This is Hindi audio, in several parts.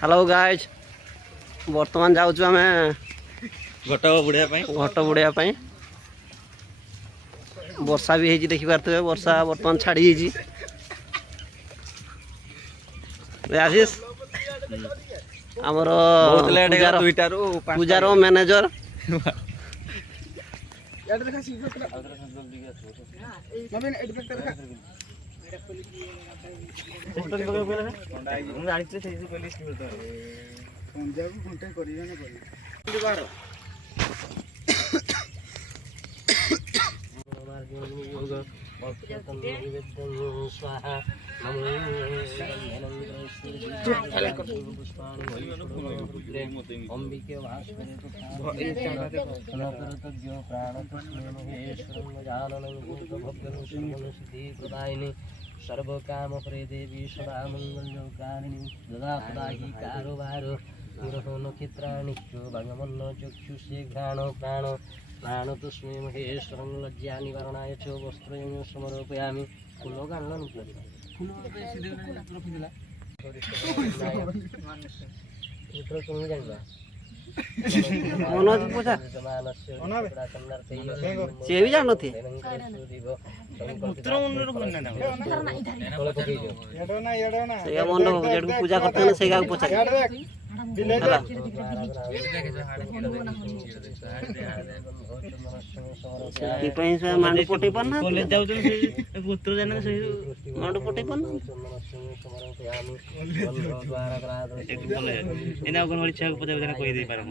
हेलो गाइज बर्तमान जाऊँ आम घट बुढ़िया घट बुड़िया वर्षा भी है देखी पारे वर्षा बर्तमान छाड़ी आशीष आमर पूजार मैनेजर सर्व काम प्रे देवी सदा मंगलकारिणी ददा प्रदाहि कारोबार नक्षत्राणि भगवन्न चक्षुषे घ्राण प्राण प्राण तस्मै महेश्वरं लज्जा निवारणाय च वस्त्रं समर्पयामि फूलों का आनंद मनोज पूजा सी भी जान थे पूजा करते हैं से पूछा मांडू पटे पाना कॉलेज जाऊ पुत्र जाना मांडू पटे पाना एना अंगनवाड़ी छाक पता जना कोई दे पारा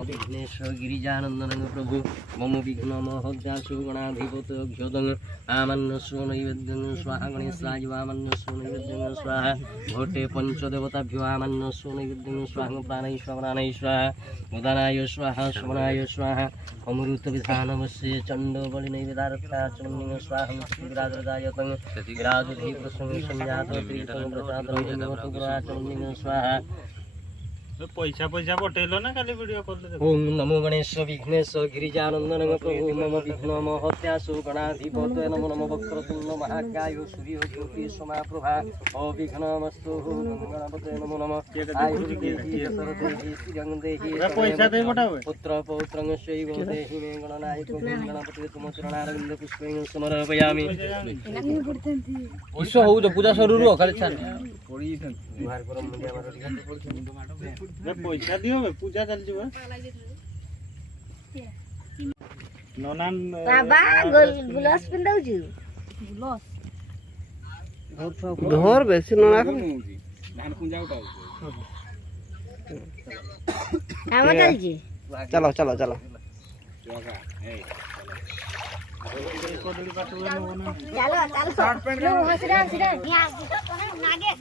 विघ्नेश्वर गिरिजानंदन प्रभु मम विघ्न महजासु गणाधिपत क्षोदं आमन्न सोनैवेद्यं स्वाहा गणेशाय वामन्न सोनैवेद्यं स्वाहा भोटे पंचदेवताभ्यो आमन्न सोनैवेद्यं स्वाहा प्राणै स्वाहा उदानाय स्वाहा श्रवणाय स्वाहा अमृत विधानवस्य चंडबलि नैवेदार्था चन्निं स्वाहा विराजदायतं विराजधि प्रसंग संजात तीर्थं प्रसादं जगवतुराचन्निं स्वाहा पैसा पैसा पटेलो ना खाली वीडियो कॉल ओम नमो गणेश विघ्नेश गिरिजानंदन प्रभु मम विघ्न महत्यासु गणाधिपत नमो नमो वक्रतुंड महाकाय सूर्य ज्योति समाप्रभा अविघ्नमस्तु गणपते नमो नमः आयुर्देहि सरदेहि श्रीरं देहि पैसा दे पटावे पुत्र पौत्रं शैव देहि मे गणनायक गणपते तुम चरणारविंद पुष्पेण समर्पयामि विश्व हो पूजा सरुरु खाली छान पड़ी बाहर करम मुंडिया मार पैसा दियो पूजा चल जो ननान बाबा गुलास पिंदाउ छु गुलास धोर बेसी नना धान कुंजा उठाओ काम चल जी चलो चलो चलो चलो चलो शॉर्ट पैंट लो हसरा हसरा यहां नागे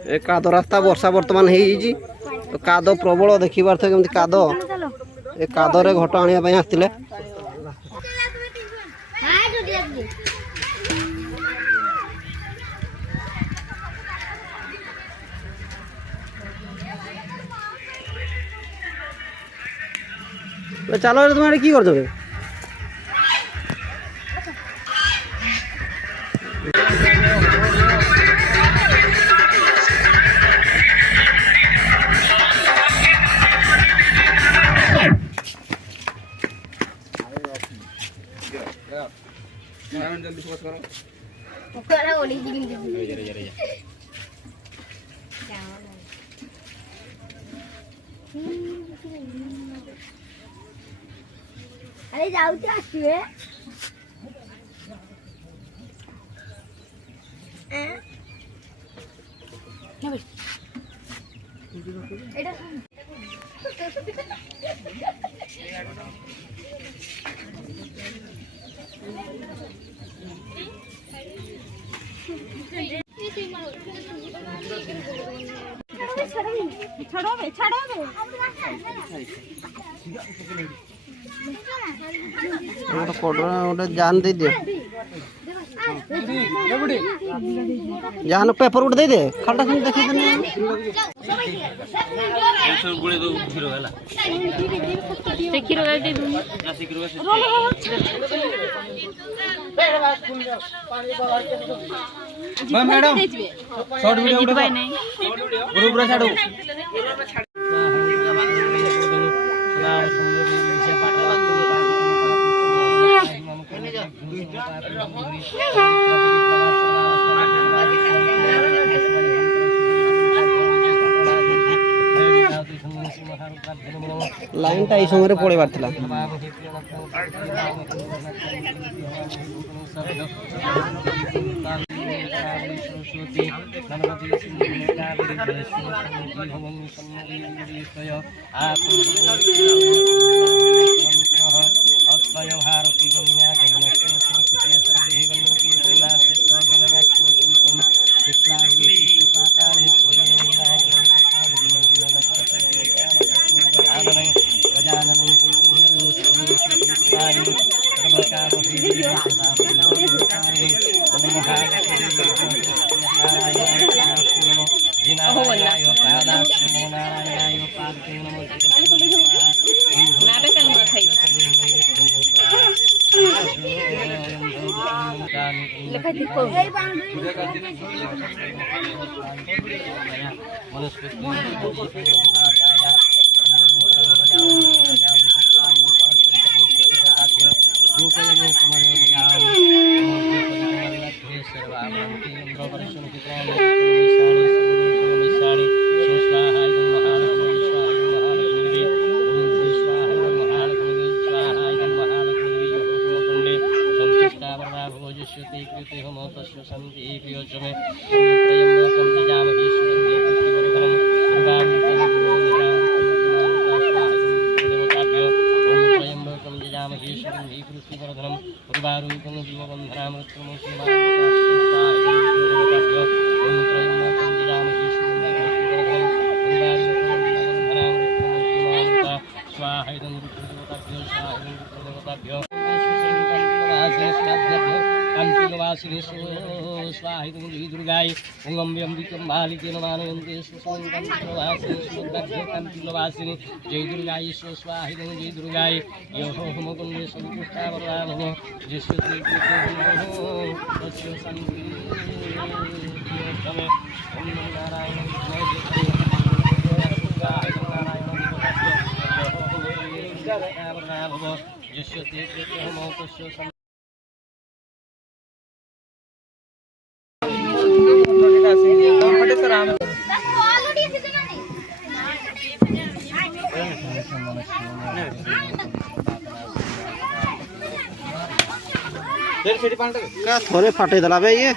से कादो रास्ता वर्षा बर्तमान है तो कादो प्रबल देखी पार्थ केमती कादो ए कादो रे घट आनिया पई आस्तिले चलो तुम्हारे की कर दो जल्दी फोकस करो करा ओली जी अरे जाऊ तो आछिए एटा छड़ो बे गोटे जान दे दियो जहाँ न पेपर उठ दे दे खालटा सुन देखी दे सब गुड़े दो खीरो हैला ते खीरो दे दूँ जासी खीरो से मैडम शॉर्ट वीडियो उठा नहीं ग्रुप रे छाड़ो लाइन टा समय पड़े बार थोड़े फाटे दला बे ये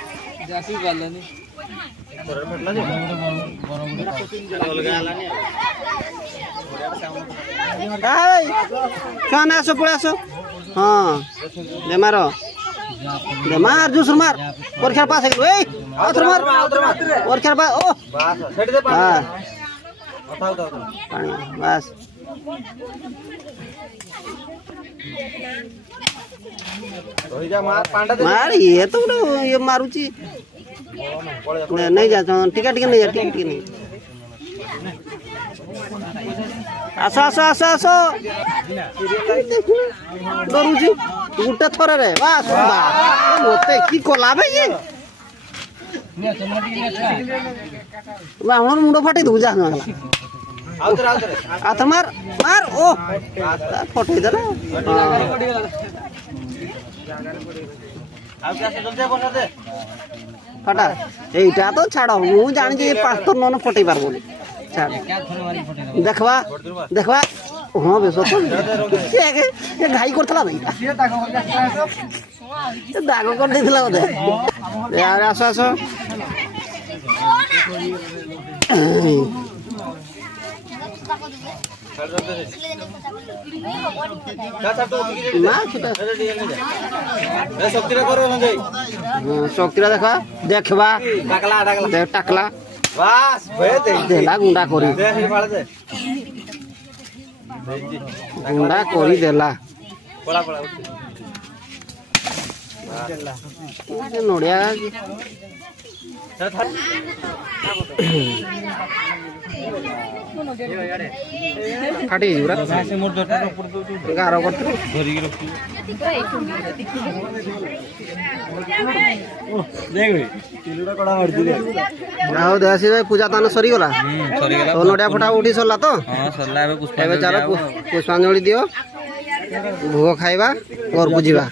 आसो पड़े आसो हाँ दे मारो दे मार जूस मार परीक्षा पास मार परीक्षा पास ओ बस मार ये तो ये मारुची नहीं जा टिका टिका नहीं जा टिका टिका नहीं आसो आसो आसो आसो डरुची गुटे थरे रे बस मते की कला बे ये हमर मुंडो फाटी दउ जा आउतर मार मार ओ फटे दे फटा एटा तो छाड़ो मु जानि जे 5 तो न फटै पारबो छाड़ देखवा देखवा हां बेसो तो ये घाई करथला भाई दागो कर देथला ओदे यार आसो आसो शक्ति देखा देखवा टाकला देला गुंडा करी गुंडा करी देला नड़िया फाटी जुरा से मोर दरटा ऊपर दो गारो करते धरी रखी देख भाई किलोटा कड़ा मार दिले आओ देसी भाई पूजा तान सरी गला सरी गेला तो नड़िया फटा उठी सरला तो हां सरला एबे एबे चारो पुष्पांजलि दियो भोग खाइबा घर को जीवा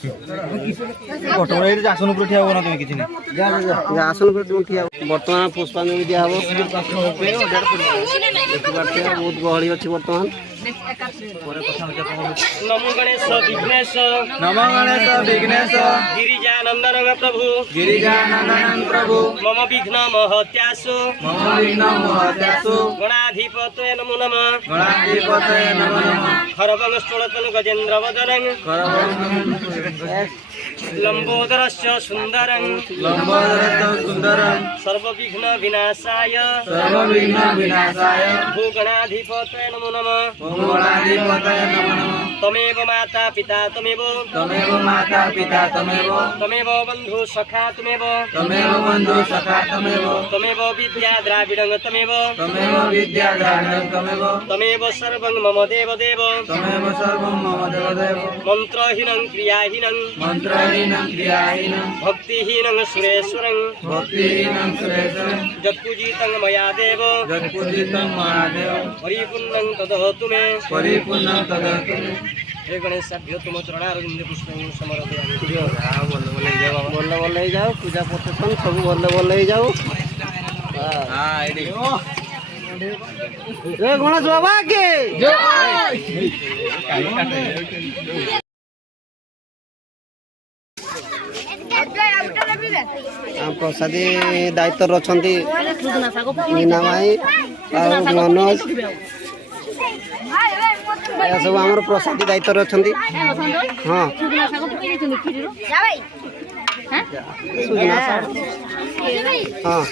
घटना एरी आसन ऊपर ठिया होना तुम किछि नै जा आसन पर तुम ठिया वर्तमान पुष्पांजलि दिया हबो बहुत गहली अछि वर्तमान नमो गणेश विघ्नेश गिरिजानंदन प्रभु मम विघ्न महत्यासु गणाधिपतये नमो नमः खरवंशोलतनु गजेन्द्र वदनं लंबोदरस्य सुंदरं सर्वविघ्न विनाशाय भूगणाधिपतये नमो नमः तमेव माता पिता तमेव तमेव बंधु सखा तमेव तमेव विद्या द्राविडं तमेव तमेव सर्वं मम देव देव मंत्रहीनं क्रियाहीनं भक्तिहीनं सुरेश्वरं जत्पूजितं मया देव परिपूर्णं तदहतु मे हे गणेशाभ्यो तुम चरणारविंद पुष्पं समर्पयामि बोल बोल जाओ पूजा प्रोसेसन सब बोल बोल जाओ हां एडी ए गणेश बाबा के प्रसादी दायित्व अच्छी मीना माई मनोज सब आम प्रसादी दायित्व अच्छा हाँ हाँ